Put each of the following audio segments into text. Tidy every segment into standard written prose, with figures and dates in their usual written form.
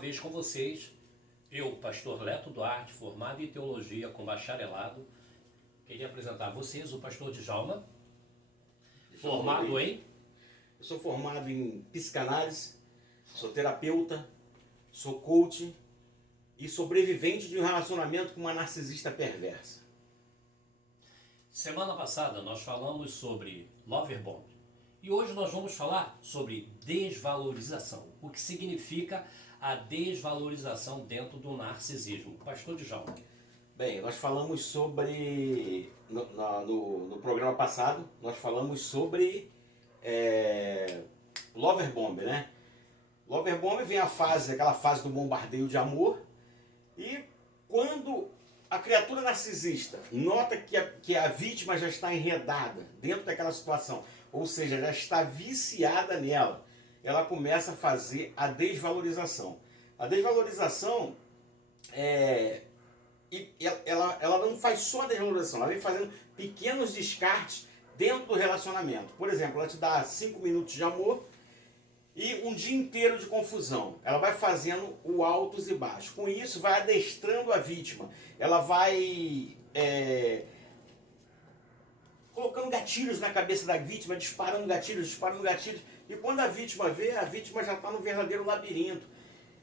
vez com vocês, eu, pastor Leto Duarte, formado em teologia com bacharelado, queria apresentar a vocês o pastor Djalma, formado em... Eu sou formado em psicanálise, sou terapeuta, sou coach e sobrevivente de um relacionamento com uma narcisista perversa. Semana passada nós falamos sobre Loverbomb e hoje nós vamos falar sobre desvalorização, o que significa a desvalorização dentro do narcisismo. Pastor Djalma. Bem, nós falamos sobre, no programa passado, nós falamos sobre Loverbomb, né? Loverbomb vem aquela fase do bombardeio de amor, e quando a criatura narcisista nota que a vítima já está enredada dentro daquela situação, ou seja, já está viciada nela, ela começa a fazer a desvalorização. A desvalorização ela não faz só a desvalorização, ela vem fazendo pequenos descartes dentro do relacionamento. Por exemplo, ela te dá 5 minutos de amor e um dia inteiro de confusão. Ela vai fazendo o altos e baixos. Com isso, vai adestrando a vítima. Ela vai colocando gatilhos na cabeça da vítima, disparando gatilhos. E quando a vítima vê, a vítima já está no verdadeiro labirinto.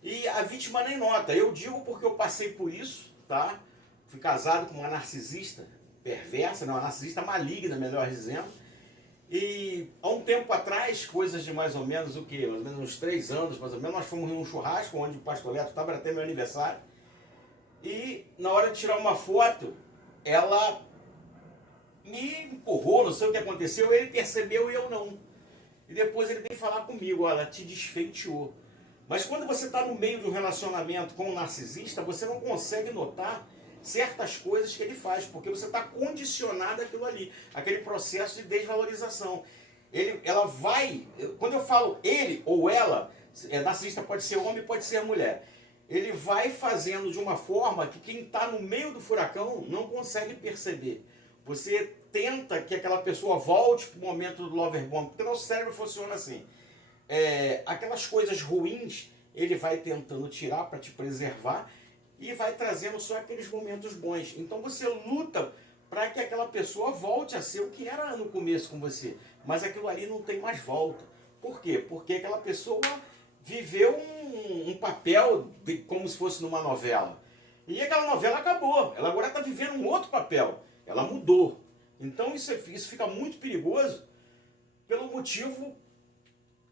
E a vítima nem nota. Eu digo porque eu passei por isso, tá? Fui casado com uma narcisista perversa, uma narcisista maligna, melhor dizendo. E há um tempo atrás, coisas de mais ou menos o quê? Mais ou menos uns 3 anos, mais ou menos, nós fomos num churrasco onde o pastor Leto estava, era até meu aniversário. E na hora de tirar uma foto, ela me empurrou, não sei o que aconteceu, ele percebeu e eu não. E depois ele veio falar comigo, olha, te desfeitiou. Mas quando você está no meio de um relacionamento com um narcisista, você não consegue notar certas coisas que ele faz, porque você está condicionado àquilo ali, aquele processo de desvalorização. Ela vai, quando eu falo ele ou ela, narcisista pode ser homem, pode ser mulher, ele vai fazendo de uma forma que quem está no meio do furacão não consegue perceber. Você tenta que aquela pessoa volte para o momento do Loverbomb, porque o nosso cérebro funciona assim. Aquelas coisas ruins, ele vai tentando tirar para te preservar e vai trazendo só aqueles momentos bons. Então você luta para que aquela pessoa volte a ser o que era no começo com você. Mas aquilo ali não tem mais volta. Por quê? Porque aquela pessoa viveu um papel como se fosse numa novela. E aquela novela acabou. Ela agora está vivendo um outro papel. Ela mudou. Então isso fica muito perigoso pelo motivo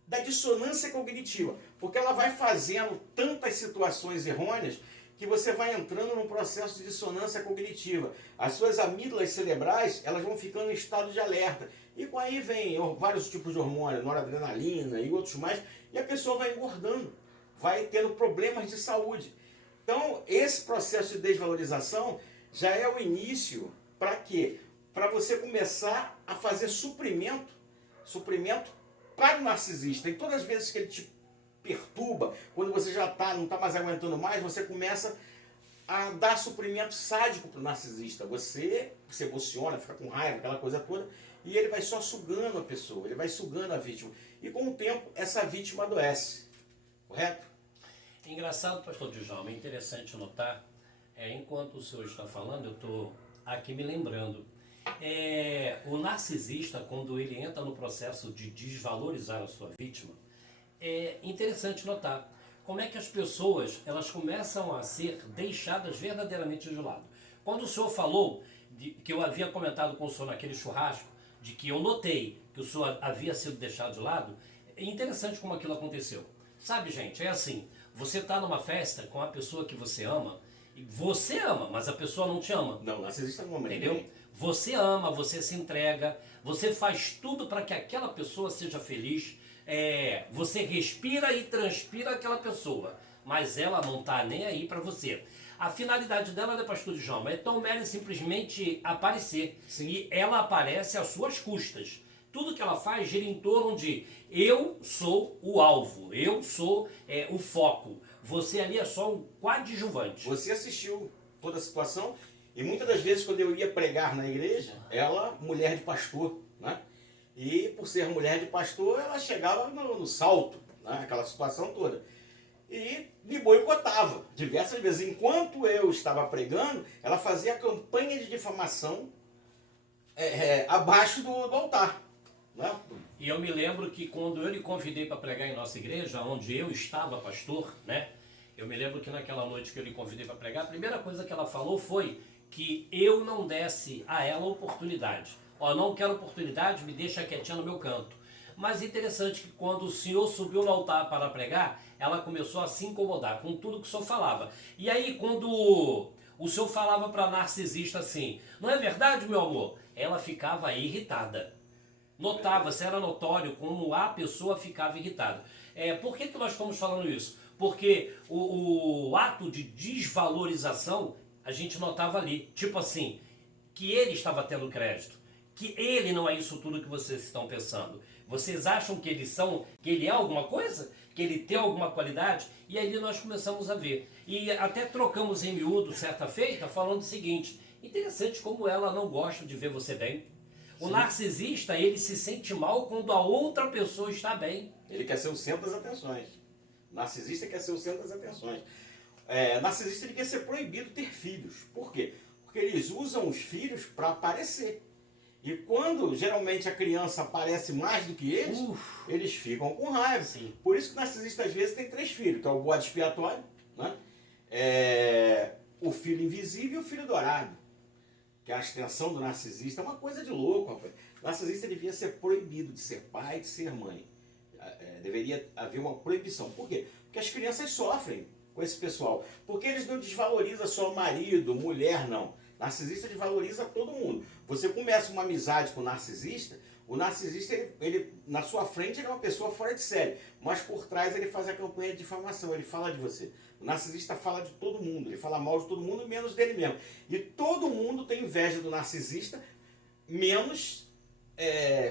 da dissonância cognitiva. Porque ela vai fazendo tantas situações errôneas que você vai entrando num processo de dissonância cognitiva. As suas amígdalas cerebrais, elas vão ficando em estado de alerta. E com aí vem vários tipos de hormônio, noradrenalina e outros mais, e a pessoa vai engordando, vai tendo problemas de saúde. Então, esse processo de desvalorização já é o início para quê? Para você começar a fazer suprimento para o narcisista. E todas as vezes que ele te perturba, quando você já não está mais aguentando mais, você começa a dar suprimento sádico para o narcisista. Você se emociona, fica com raiva, aquela coisa toda, e ele vai só sugando a pessoa, ele vai sugando a vítima. E com o tempo, essa vítima adoece. Correto? Engraçado, pastor Djalma, é interessante notar, enquanto o senhor está falando, eu estou aqui me lembrando. O narcisista, quando ele entra no processo de desvalorizar a sua vítima, é interessante notar como é que as pessoas elas começam a ser deixadas verdadeiramente de lado. Quando o senhor falou, que eu havia comentado com o senhor naquele churrasco, de que eu notei que o senhor havia sido deixado de lado, é interessante como aquilo aconteceu. Sabe, gente, é assim, você está numa festa com a pessoa que você ama, mas a pessoa não te ama. Não, narcisista não ama entendeu? ninguém. Você ama, você se entrega, você faz tudo para que aquela pessoa seja feliz, você respira e transpira aquela pessoa, mas ela não está nem aí para você. A finalidade dela, né, pastor Djalma, é tão mera e simplesmente aparecer. Sim. E ela aparece às suas custas. Tudo que ela faz gira em torno de eu sou o alvo, eu sou o foco. Você ali é só um coadjuvante. Você assistiu toda a situação e muitas das vezes quando eu ia pregar na igreja, ela, mulher de pastor, né? E por ser mulher de pastor, ela chegava no salto, né? Aquela situação toda. e me boicotava diversas vezes. Enquanto eu estava pregando, ela fazia campanha de difamação abaixo do altar. Né? E eu me lembro que quando eu lhe convidei para pregar em nossa igreja, onde eu estava pastor, né? Eu me lembro que naquela noite que eu lhe convidei para pregar, a primeira coisa que ela falou foi que eu não desse a ela oportunidade. Ó, não quero oportunidade, me deixa quietinha no meu canto. Mas interessante que quando o senhor subiu no altar para pregar, ela começou a se incomodar com tudo que o senhor falava. E aí quando o senhor falava para a narcisista assim, não é verdade, meu amor? Ela ficava irritada. Notava-se, era notório como a pessoa ficava irritada. Por que nós estamos falando isso? Porque o ato de desvalorização a gente notava ali. Tipo assim, que ele estava tendo crédito. Que ele não é isso tudo que vocês estão pensando. Vocês acham que que ele é alguma coisa? Que ele tem alguma qualidade? E aí nós começamos a ver. E até trocamos em miúdo, certa feita, falando o seguinte, interessante como ela não gosta de ver você bem. O narcisista, ele se sente mal quando a outra pessoa está bem. Ele quer ser o centro das atenções. O narcisista quer ser o centro das atenções. Narcisista, ele quer ser proibido ter filhos. Por quê? Porque eles usam os filhos para aparecer. E quando geralmente a criança aparece mais do que eles ficam com raiva. Sim. Por isso que o narcisista às vezes tem 3 filhos, que é o bode expiatório, né? O filho invisível e o filho dourado. Que a extensão do narcisista é uma coisa de louco, rapaz. O narcisista devia ser proibido de ser pai e de ser mãe. Deveria haver uma proibição. Por quê? Porque as crianças sofrem com esse pessoal. Porque eles não desvalorizam só marido, mulher, não. Narcisista desvaloriza todo mundo. Você começa uma amizade com o narcisista, ele na sua frente, ele é uma pessoa fora de série. Mas por trás ele faz a campanha de difamação, ele fala de você. O narcisista fala de todo mundo, ele fala mal de todo mundo, menos dele mesmo. E todo mundo tem inveja do narcisista, menos,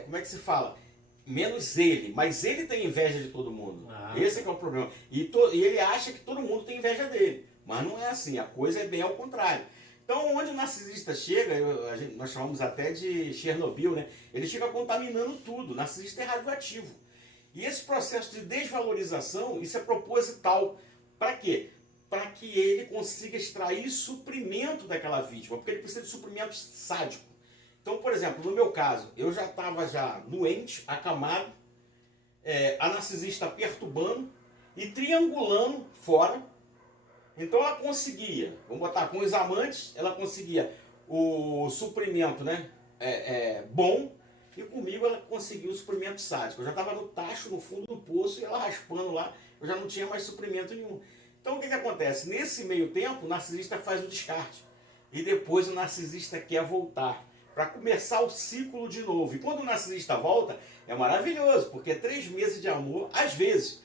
como é que se fala? Menos ele, mas ele tem inveja de todo mundo. Esse é que é o problema. E ele acha que todo mundo tem inveja dele. Mas não é assim, a coisa é bem ao contrário. Então, onde o narcisista chega, nós chamamos até de Chernobyl, né? Ele chega contaminando tudo. O narcisista é radioativo. E esse processo de desvalorização, isso é proposital. Para quê? Para que ele consiga extrair suprimento daquela vítima, porque ele precisa de suprimento sádico. Então, por exemplo, no meu caso, eu já estava doente, acamado, a narcisista perturbando e triangulando fora. Então ela conseguia, vamos botar com os amantes, ela conseguia o suprimento, né, bom, e comigo ela conseguiu o suprimento sádico. Eu já estava no tacho, no fundo do poço, e ela raspando lá, eu já não tinha mais suprimento nenhum. Então o que acontece? Nesse meio tempo, o narcisista faz o descarte. E depois o narcisista quer voltar, para começar o ciclo de novo. E quando o narcisista volta, é maravilhoso, porque é 3 meses de amor, às vezes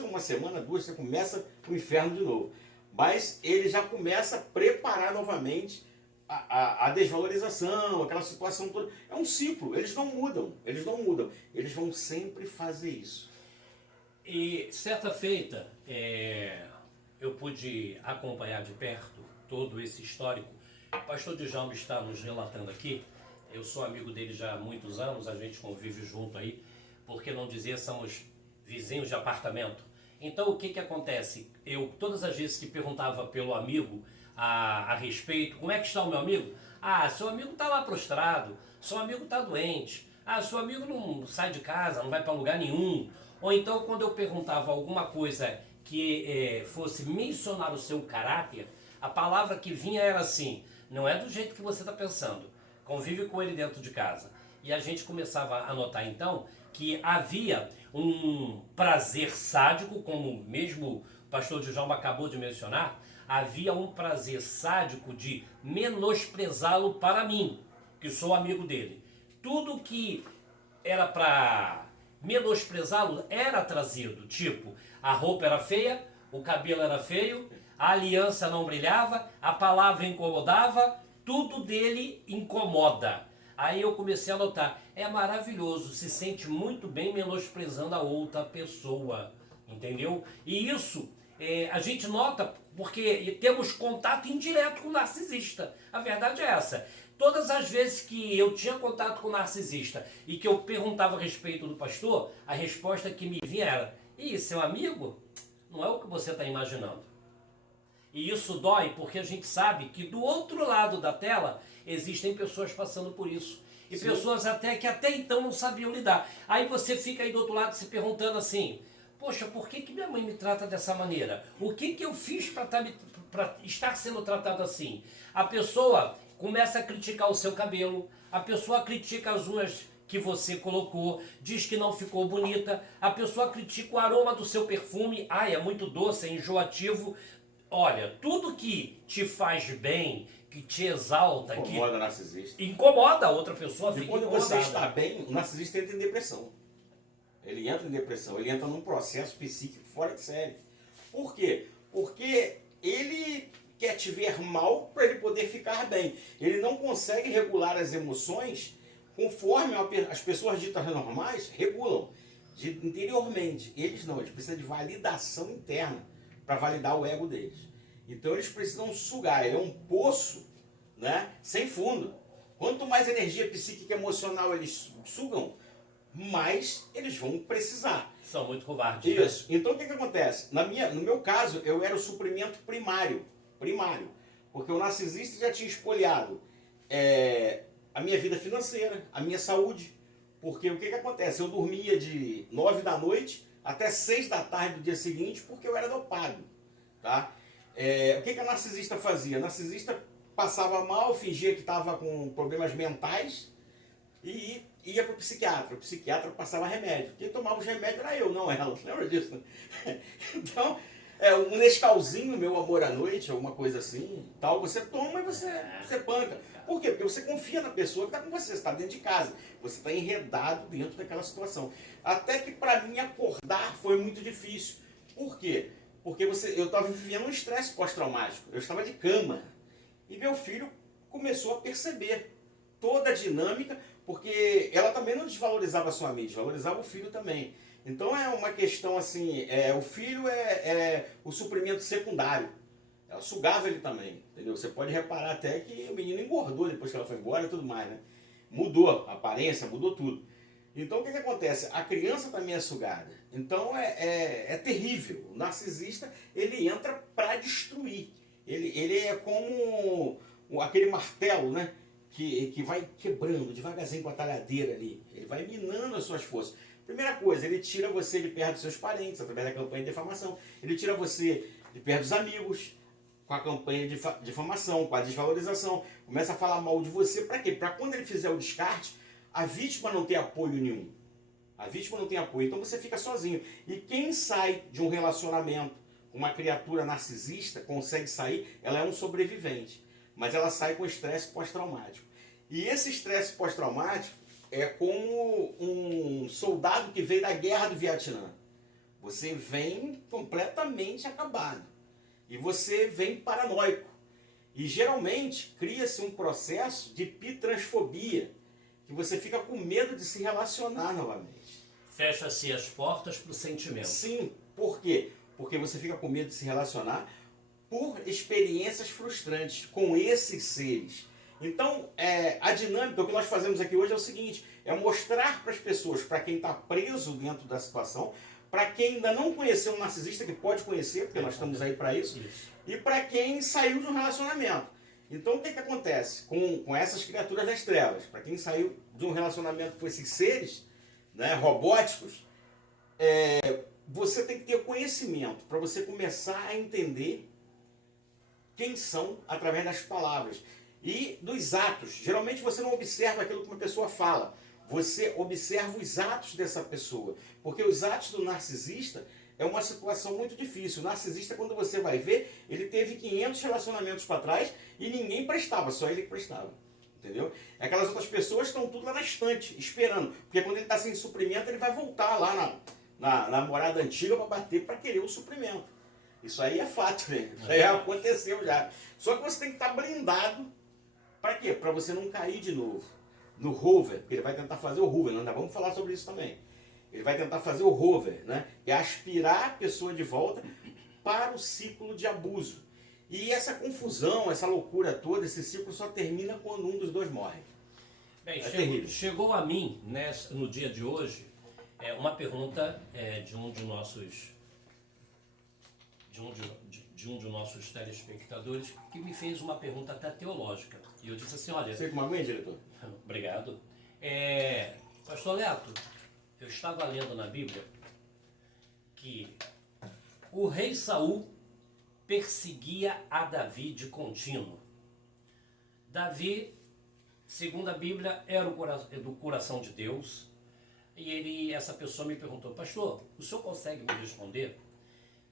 uma semana, 2, você começa o inferno de novo. Mas ele já começa a preparar novamente a desvalorização, aquela situação toda. É um ciclo, eles não mudam, eles vão sempre fazer isso. E certa feita, eu pude acompanhar de perto todo esse histórico. O pastor Djalma está nos relatando aqui, eu sou amigo dele já há muitos anos, a gente convive junto aí, porque não dizer, somos vizinhos de apartamento. Então o que acontece? Eu, todas as vezes que perguntava pelo amigo a respeito, como é que está o meu amigo? Ah, seu amigo está lá prostrado, seu amigo está doente, seu amigo não sai de casa, não vai para lugar nenhum. Ou então quando eu perguntava alguma coisa que fosse mencionar o seu caráter, a palavra que vinha era assim, não é do jeito que você está pensando, convive com ele dentro de casa. E a gente começava a notar então que havia um prazer sádico, como mesmo o pastor Djalma acabou de mencionar, havia um prazer sádico de menosprezá-lo para mim, que sou amigo dele. Tudo que era para menosprezá-lo era trazido, tipo, a roupa era feia, o cabelo era feio, a aliança não brilhava, a palavra incomodava, tudo dele incomoda. Aí eu comecei a notar, é maravilhoso, se sente muito bem menosprezando a outra pessoa, entendeu? E isso a gente nota porque temos contato indireto com o narcisista. A verdade é essa. Todas as vezes que eu tinha contato com o narcisista e que eu perguntava a respeito do pastor, a resposta que me vinha era, ih, seu amigo? não é o que você está imaginando. E isso dói porque a gente sabe que do outro lado da tela existem pessoas passando por isso. E Sim. pessoas que até então não sabiam lidar. Aí você fica aí do outro lado se perguntando assim, poxa, por que minha mãe me trata dessa maneira? O que eu fiz para estar sendo tratado assim? A pessoa começa a criticar o seu cabelo, a pessoa critica as unhas que você colocou, diz que não ficou bonita, a pessoa critica o aroma do seu perfume, ai, é muito doce, é enjoativo. Olha, tudo que te faz bem, que te exalta, Incomoda que o narcisista. incomoda a outra pessoa, E fica quando incomodada. você está bem, o narcisista entra em depressão. Ele entra em depressão, ele entra num processo psíquico fora de série. Por quê? Porque ele quer te ver mal para ele poder ficar bem. Ele não consegue regular as emoções conforme as pessoas ditas normais regulam interiormente. Eles não, eles precisam de validação interna para validar o ego deles. Então eles precisam sugar, ele é um poço, né, sem fundo. Quanto mais energia psíquica e emocional eles sugam, mais eles vão precisar. São muito covardes. Isso. Então o que acontece? No meu caso, eu era o suprimento primário. Porque o narcisista já tinha espoliado a minha vida financeira, a minha saúde. Porque o que acontece? Eu dormia de 9 da noite até 6 da tarde do dia seguinte porque eu era dopado. Tá? O que a narcisista fazia? A narcisista passava mal, fingia que estava com problemas mentais e ia para o psiquiatra. O psiquiatra passava remédio. Quem tomava os remédios era eu, não ela. Lembra disso? Né? Então, um Nescauzinho, meu amor à noite, alguma coisa assim, tal, você toma e você panca. Por quê? Porque você confia na pessoa que está com você está dentro de casa. Você está enredado dentro daquela situação. Até que para mim acordar foi muito difícil. Por quê? Porque eu estava vivendo um estresse pós-traumático. Eu estava de cama. E meu filho começou a perceber toda a dinâmica, porque ela também não desvalorizava só a mim, desvalorizava o filho também. Então é uma questão assim, o filho é o suprimento secundário. Ela sugava ele também, entendeu? Você pode reparar até que o menino engordou depois que ela foi embora e tudo mais, né? Mudou a aparência, mudou tudo. Então o que acontece? A criança também é sugada. Então é terrível. O narcisista, ele entra para destruir. Ele é como aquele martelo, né? Que vai quebrando devagarzinho com a talhadeira ali. Ele vai minando as suas forças. Primeira coisa, ele tira você de perto dos seus parentes, através da campanha de difamação. Ele tira você de perto dos amigos, com a campanha de difamação, com a desvalorização. Começa a falar mal de você. Para quê? Para quando ele fizer o descarte, a vítima não ter apoio nenhum. A vítima não tem apoio, então você fica sozinho. E quem sai de um relacionamento com uma criatura narcisista, consegue sair, ela é um sobrevivente. Mas ela sai com estresse pós-traumático. E esse estresse pós-traumático é como um soldado que veio da guerra do Vietnã. Você vem completamente acabado. E você vem paranoico. E geralmente cria-se um processo de pitransfobia, que você fica com medo de se relacionar novamente. Fecha-se as portas para o sentimento. Sim, por quê? Porque você fica com medo de se relacionar por experiências frustrantes com esses seres. Então, a dinâmica, o que nós fazemos aqui hoje é o seguinte, é mostrar para as pessoas, para quem está preso dentro da situação, para quem ainda não conheceu um narcisista, que pode conhecer, porque nós estamos aí para isso, e para quem saiu de um relacionamento. Então, o que acontece com essas criaturas das trevas? Para quem saiu de um relacionamento com esses seres, né, robóticos, você tem que ter conhecimento para você começar a entender quem são através das palavras e dos atos. Geralmente você não observa aquilo que uma pessoa fala, você observa os atos dessa pessoa, porque os atos do narcisista é uma situação muito difícil. O narcisista, quando você vai ver, ele teve 500 relacionamentos para trás e ninguém prestava, só ele que prestava. Entendeu? Aquelas outras pessoas estão tudo lá na estante, esperando, porque quando ele está sem suprimento, ele vai voltar lá na morada antiga para bater, para querer o suprimento. Isso aí é fato, né? Isso aí aconteceu já. Só que você tem que estar blindado. Para quê? Para você não cair de novo no hover, porque ele vai tentar fazer o hover, nós ainda vamos falar sobre isso também. Ele vai tentar fazer o hover, né? É aspirar a pessoa de volta para o ciclo de abuso. E essa confusão, essa loucura toda, esse ciclo só termina quando um dos dois morre. Bem, chegou a mim, né, no dia de hoje, uma pergunta de um de nossos de um de nossos telespectadores que me fez uma pergunta até teológica. E eu disse assim, olha... Você como aguenta, diretor? Obrigado. Pastor Leto, eu estava lendo na Bíblia que o rei Saul perseguia a Davi de contínuo. Davi, segundo a Bíblia, era do coração de Deus. E essa pessoa me perguntou, pastor, o senhor consegue me responder?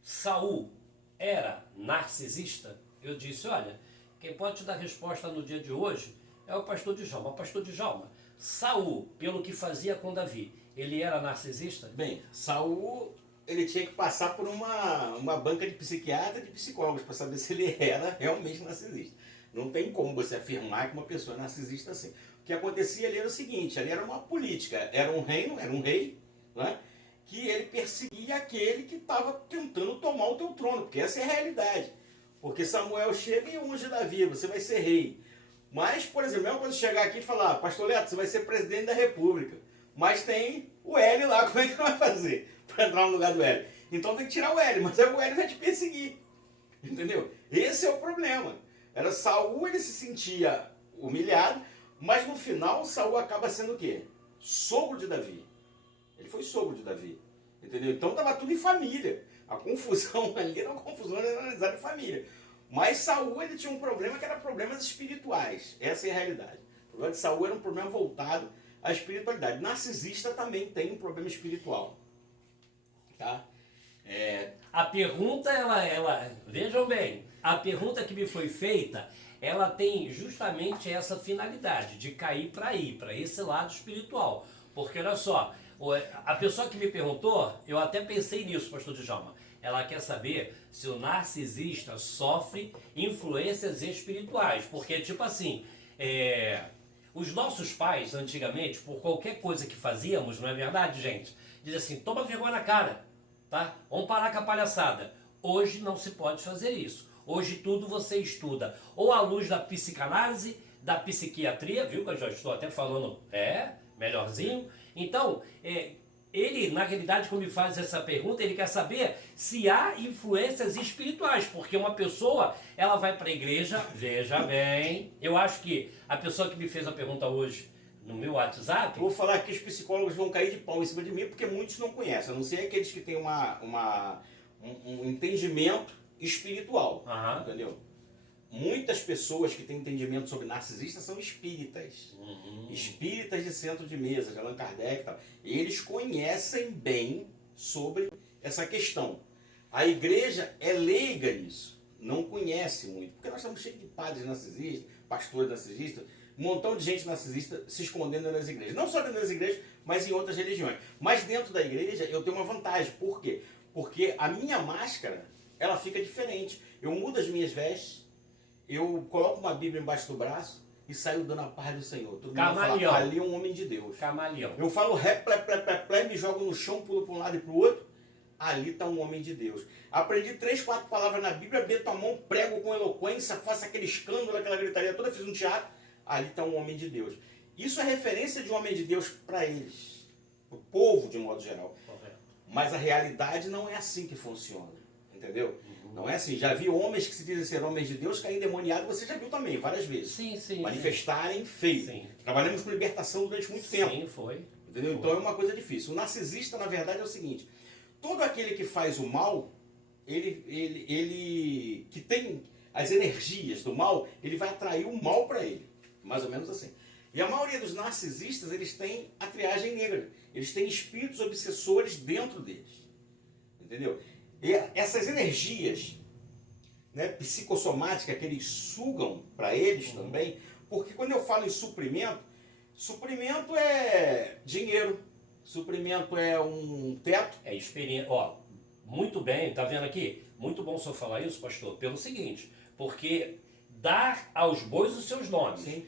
Saul era narcisista? Eu disse, olha, quem pode te dar resposta no dia de hoje é o pastor Djalma. Pastor Djalma, Saul, pelo que fazia com Davi, ele era narcisista? Bem, Saul, ele tinha que passar por uma banca de psiquiatra e de psicólogos para saber se ele era realmente narcisista. Não tem como você afirmar que uma pessoa é narcisista assim. O que acontecia ali era o seguinte, ali era uma política, era um rei, né, que ele perseguia aquele que estava tentando tomar o teu trono, porque essa é a realidade. Porque Samuel chega e unge Davi, você vai ser rei. Mas, por exemplo, é uma coisa chegar aqui e falar, pastor Leto, você vai ser presidente da república, mas tem o L lá, como é que vai fazer para entrar no lugar do L? Então tem que tirar o L, mas aí o L vai te perseguir, entendeu? Esse é o problema. Era Saul, ele se sentia humilhado, mas no final Saul acaba sendo o quê? Sogro de Davi. Ele foi sogro de Davi, entendeu? Então estava tudo em família. A confusão ali era uma confusão generalizada em família. Mas Saul, ele tinha um problema que era problemas espirituais. Essa é a realidade. O problema de Saul era um problema voltado à espiritualidade. Narcisista também tem um problema espiritual. Tá? A pergunta, vejam bem, a pergunta que me foi feita, ela tem justamente essa finalidade, de cair para esse lado espiritual. Porque olha só, a pessoa que me perguntou, eu até pensei nisso, pastor Djalma, ela quer saber se o narcisista sofre influências espirituais. Porque, tipo assim, os nossos pais, antigamente, por qualquer coisa que fazíamos, não é verdade, gente? Diz assim, toma vergonha na cara, tá? Vamos parar com a palhaçada. Hoje não se pode fazer isso. Hoje tudo você estuda ou à luz da psicanálise, da psiquiatria, viu que eu já estou até falando, melhorzinho. Então, ele, na realidade, quando me faz essa pergunta, ele quer saber se há influências espirituais, porque uma pessoa, ela vai para a igreja, veja bem, eu acho que a pessoa que me fez a pergunta hoje no meu WhatsApp... Vou falar que os psicólogos vão cair de pau em cima de mim, porque muitos não conhecem, a não ser aqueles que têm um entendimento espiritual, entendeu? Muitas pessoas que têm entendimento sobre narcisistas são espíritas. Espíritas de centro de mesa, de Allan Kardec e tal. Eles conhecem bem sobre essa questão. A igreja é leiga nisso, não conhece muito. Porque nós estamos cheios de padres narcisistas, pastores narcisistas, um montão de gente narcisista se escondendo nas igrejas. Não só dentro das igrejas, mas em outras religiões. Mas dentro da igreja eu tenho uma vantagem. Por quê? Porque a minha máscara, ela fica diferente. Eu mudo as minhas vestes, eu coloco uma Bíblia embaixo do braço e saio dando a paz do Senhor. Todo mundo fala, ali é um homem de Deus. Camaleão. Eu falo ré, plé, plé, plé, plé, me jogo no chão, pulo para um lado e para o outro. Ali está um homem de Deus. Aprendi 3, 4 palavras na Bíblia, meto a mão, prego com eloquência, faço aquele escândalo, aquela gritaria toda, fiz um teatro. Ali está um homem de Deus. Isso é referência de um homem de Deus para eles, para o povo de modo geral. Correto. Mas a realidade não é assim que funciona, entendeu? Não é assim. Já vi homens que se dizem ser homens de Deus cair endemoniados, você já viu também, várias vezes. Sim. Manifestarem feio. Sim. Trabalhamos com libertação durante muito tempo. Sim, foi. Entendeu? Então é uma coisa difícil. O narcisista, na verdade, é o seguinte: todo aquele que faz o mal, ele que tem as energias do mal, ele vai atrair o mal para ele. Mais ou menos assim. E a maioria dos narcisistas, eles têm a triagem negra. Eles têm espíritos obsessores dentro deles. Entendeu? E essas energias, né, psicossomáticas que eles sugam para eles também, porque quando eu falo em suprimento, suprimento é dinheiro, suprimento é um teto. É experiência. Ó, muito bem, tá vendo aqui? Muito bom o senhor falar isso, pastor, pelo seguinte, porque dar aos bois os seus nomes. Sim.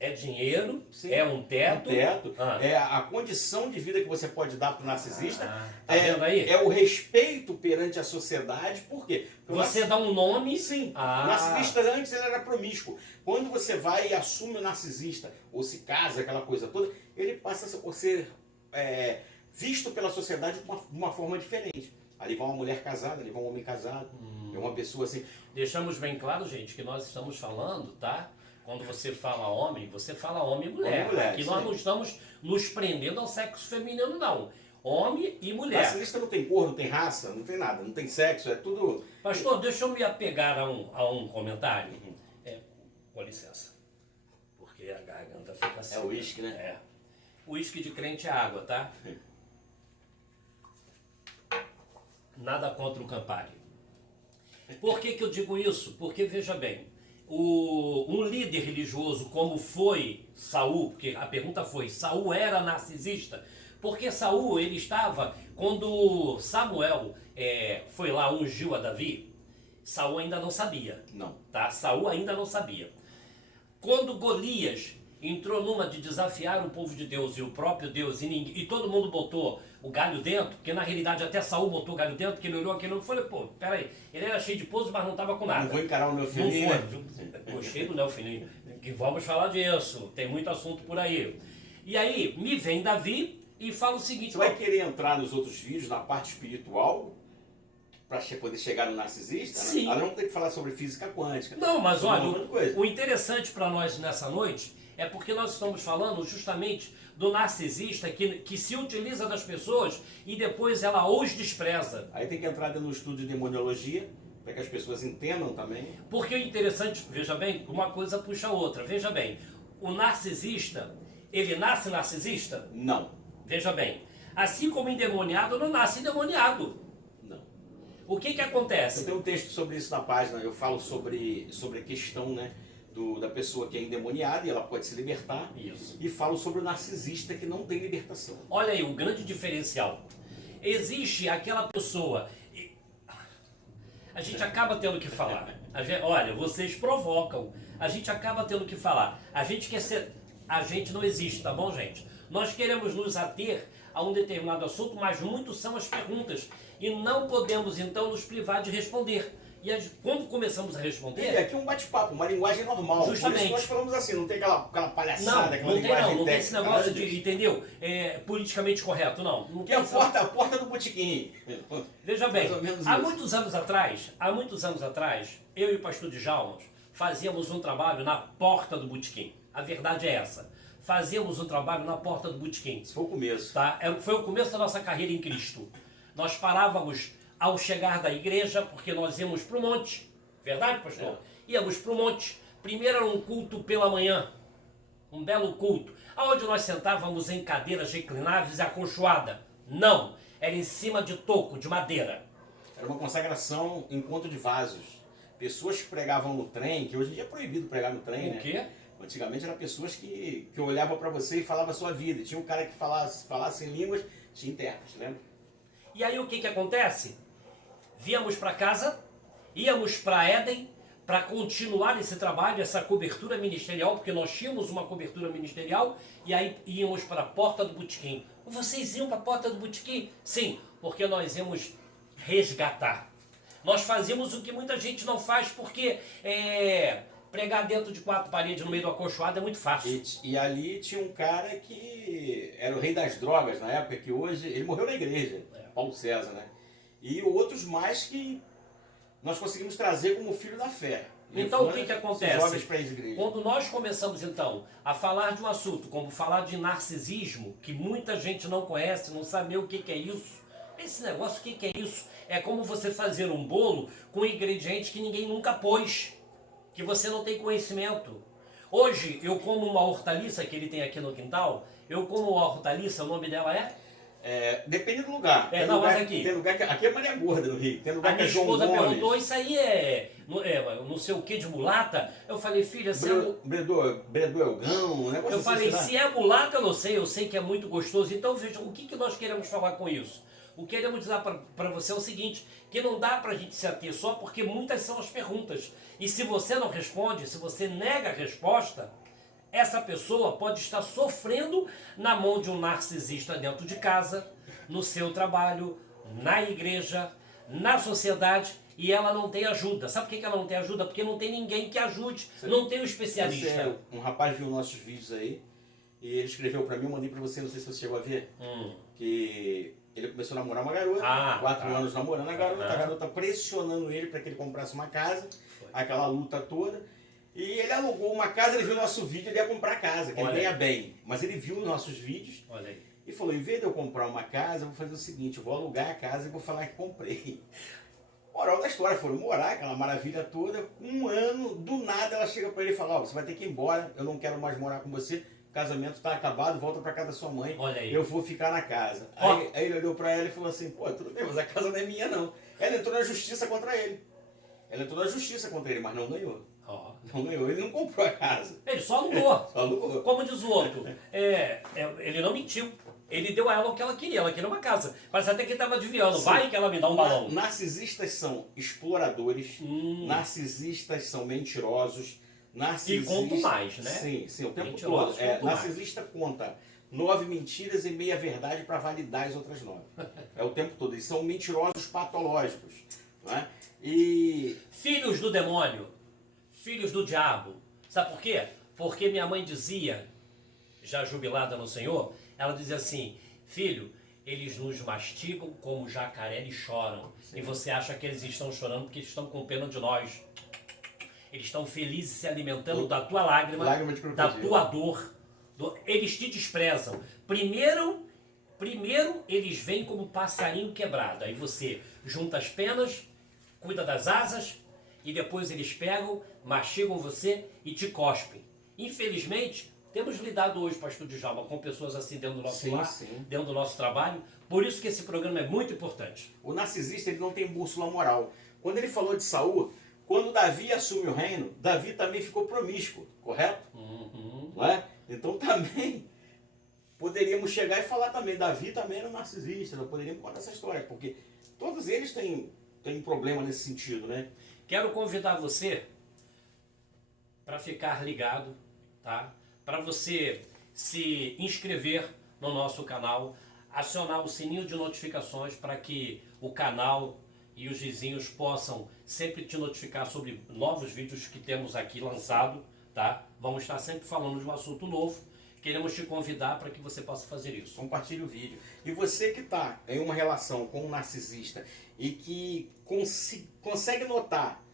É dinheiro, Sim. é um teto. É a condição de vida que você pode dar para o narcisista. Tá vendo aí? É o respeito perante a sociedade. Por quê? Porque você dá um nome. Sim. O narcisista antes ele era promíscuo. Quando você vai e assume o narcisista, ou se casa, aquela coisa toda, ele passa a ser visto pela sociedade de uma forma diferente. Ali vai uma mulher casada, ali vai um homem casado. É uma pessoa assim. Deixamos bem claro, gente, que nós estamos falando, tá? Quando você fala homem e mulher. Homem e mulher, Aqui isso nós aí. não estamos nos prendendo ao sexo feminino, não. Homem e mulher. Narcisista não tem cor, não tem raça, não tem nada, não tem sexo, é tudo. Pastor, deixa eu me apegar a um comentário. Com licença. Porque a garganta fica assim. É o uísque, né? É. Uísque de crente é água, tá? Nada contra o Campari. Por que eu digo isso? Porque, veja bem, um líder religioso como foi Saul, porque a pergunta foi, Saul era narcisista? Porque Saul, ele estava, quando Samuel foi lá, ungiu a Davi, Saul ainda não sabia. Não. Tá? Saul ainda não sabia. Quando Golias entrou numa de desafiar o povo de Deus e o próprio Deus, e todo mundo botou o galho dentro, porque na realidade até Saul botou o galho dentro, porque ele olhou aquilo e falou, pô, peraí, ele era cheio de pouso, mas não estava com nada. Não vou encarar o meu filho. Não foi. Gostei do Neofilinho. Que vamos falar disso. Tem muito assunto por aí. E aí, me vem Davi e fala o seguinte... Você vai querer entrar nos outros vídeos, na parte espiritual, para poder chegar no narcisista? Sim. Né? Ela não tem que falar sobre física quântica. Não, mas sobre olha, um monte de coisa. o interessante para nós nessa noite é porque nós estamos falando justamente do narcisista que se utiliza das pessoas e depois ela os despreza. Aí tem que entrar no estudo de demoniologia, para que as pessoas entendam também. Porque o interessante, veja bem, uma coisa puxa a outra. Veja bem, o narcisista, ele nasce narcisista? Não. Veja bem, assim como endemoniado não nasce endemoniado. Não. O que Eu acontece? tenho um texto sobre isso na página, eu falo sobre a questão, né, da pessoa que é endemoniada e ela pode se libertar. Isso. E falo sobre o narcisista que não tem libertação. Olha aí o grande diferencial. Existe aquela pessoa... A gente acaba tendo que falar. Olha, vocês provocam. A gente acaba tendo que falar. A gente quer ser... A gente não existe, tá bom, gente? Nós queremos nos ater a um determinado assunto, mas muitos são as perguntas. E não podemos, então, nos privar de responder. E quando começamos a responder... E aqui é um bate-papo, uma linguagem normal. Justamente. Por isso nós falamos assim, não tem aquela palhaçada, aquela não linguagem tem técnica. esse negócio de, entendeu? Politicamente correto, não. Não Que é tem a porta do botequim. Veja bem, Mais ou menos há isso. muitos anos atrás, eu e o pastor Djalma fazíamos um trabalho na porta do botequim. A verdade é essa. Fazíamos um trabalho na porta do botequim. Isso foi o começo. Tá? Foi o começo da nossa carreira em Cristo. Nós parávamos ao chegar da igreja, porque nós íamos para o monte. Verdade, pastor? Íamos para o monte. Primeiro era um culto pela manhã. Um belo culto. Onde nós sentávamos em cadeiras reclináveis e acolchoada. Não. Era em cima de toco, de madeira. Era uma consagração, encontro de vasos. Pessoas que pregavam no trem, que hoje em dia é proibido pregar no trem, né? O quê? Antigamente eram pessoas que olhavam para você e falavam a sua vida. Tinha um cara que falasse em línguas, tinha intérprete, lembra? E aí o que acontece? Víamos para casa, íamos para Éden, para continuar esse trabalho, essa cobertura ministerial, porque nós tínhamos uma cobertura ministerial, e aí íamos para a porta do botequim. Vocês iam para a porta do botequim? Sim, porque nós íamos resgatar. Nós fazíamos o que muita gente não faz, porque pregar dentro de 4 paredes no meio do acolchoado é muito fácil. E ali tinha um cara que era o rei das drogas na época, que hoje ele morreu na igreja, Paulo César, né? E outros mais que nós conseguimos trazer como filho da fé. Então o que acontece? Jovens para a igreja. Quando nós começamos então a falar de um assunto como falar de narcisismo, que muita gente não conhece, não sabe o que é isso. Esse negócio, o que é isso? É como você fazer um bolo com ingredientes que ninguém nunca pôs, que você não tem conhecimento. Hoje eu como uma hortaliça que ele tem aqui no quintal, eu como uma hortaliça, o nome dela é? Depende do lugar. Não, lugar, mas aqui. Tem lugar que. Aqui é Maria Gorda no Rio. Tem lugar A que é minha João esposa Gomes. perguntou, isso aí não sei o que de mulata? Eu falei, filha, se Bredor Elgão, um negócio Eu assim, falei, sei lá. se é mulata eu sei que é muito gostoso. Então veja, o que nós queremos falar com isso? O que queremos dizer para você é o seguinte, que não dá para a gente se ater só porque muitas são as perguntas. E se você não responde, se você nega a resposta, essa pessoa pode estar sofrendo na mão de um narcisista dentro de casa, no seu trabalho, na igreja, na sociedade, e ela não tem ajuda. Sabe por que ela não tem ajuda? Porque não tem ninguém que ajude, não tem um especialista. Um rapaz viu nossos vídeos aí, e ele escreveu para mim, eu mandei para você, não sei se você chegou a ver, que Ele começou a namorar uma garota, 4 anos namorando a garota pressionando ele para que ele comprasse uma casa, aquela luta toda. E ele alugou uma casa, ele viu o nosso vídeo, ele ia comprar a casa, que ele ganha bem. Mas ele viu os nossos vídeos e falou, em vez de eu comprar uma casa, eu vou fazer o seguinte, eu vou alugar a casa e vou falar que comprei. Moral da história, foram morar, aquela maravilha toda, 1 ano, do nada ela chega para ele e fala, você vai ter que ir embora, eu não quero mais morar com você, o casamento está acabado, volta para casa da sua mãe, eu vou ficar na casa. Aí ele olhou para ela e falou assim, pô, tudo bem, mas a casa não é minha não. Ela entrou na justiça contra ele. Mas não ganhou. Não ganhou, ele não comprou a casa. Ele só alugou. Como diz o outro, ele não mentiu. Ele deu a ela o que ela queria uma casa. Parece até que ele estava adivinhando, vai que ela me dá um balão. Narcisistas são exploradores, narcisistas são mentirosos, narcisistas... E quanto mais, né? Sim, o tempo todo. Narcisista conta 9 mentiras e meia verdade para validar as outras 9. É o tempo todo. Eles são mentirosos patológicos. Não é? E... Filhos do demônio, filhos do diabo. Sabe por quê? Porque minha mãe dizia, já jubilada no Senhor, ela dizia assim, filho, eles nos mastigam como jacaré e choram. Sim. E você acha que eles estão chorando porque eles estão com pena de nós. Eles estão felizes se alimentando da tua lágrima da tua dor. Eles te desprezam. Primeiro eles vêm como passarinho quebrado. Aí você junta as penas, cuida das asas, e depois eles pegam, mastigam você e te cospem. Infelizmente, temos lidado hoje, pastor Djalma, com pessoas assim dentro do nosso lar, dentro do nosso trabalho. Por isso que esse programa é muito importante. O narcisista, ele não tem bússola moral. Quando ele falou de Saul, quando Davi assume o reino, Davi também ficou promíscuo, correto? Não é? Então também poderíamos chegar e falar também, Davi também era narcisista, nós poderíamos contar essa história, porque todos eles têm um problema nesse sentido, né? Quero convidar você para ficar ligado, tá? Para você se inscrever no nosso canal, acionar o sininho de notificações para que o canal e os vizinhos possam sempre te notificar sobre novos vídeos que temos aqui lançado, tá? Vamos estar sempre falando de um assunto novo. Queremos te convidar para que você possa fazer isso. Compartilhe o vídeo. E você que está em uma relação com um narcisista e que consegue notar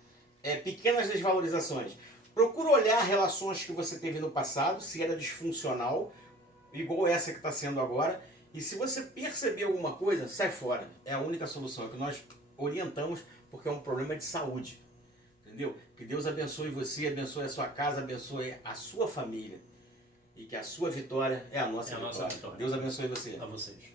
pequenas desvalorizações, procura olhar relações que você teve no passado, se era disfuncional, igual essa que está sendo agora, e se você perceber alguma coisa, sai fora. É a única solução, é que nós orientamos, porque é um problema de saúde. Entendeu? Que Deus abençoe você, abençoe a sua casa, abençoe a sua família. E que a sua vitória é a nossa vitória. Deus abençoe você. A vocês.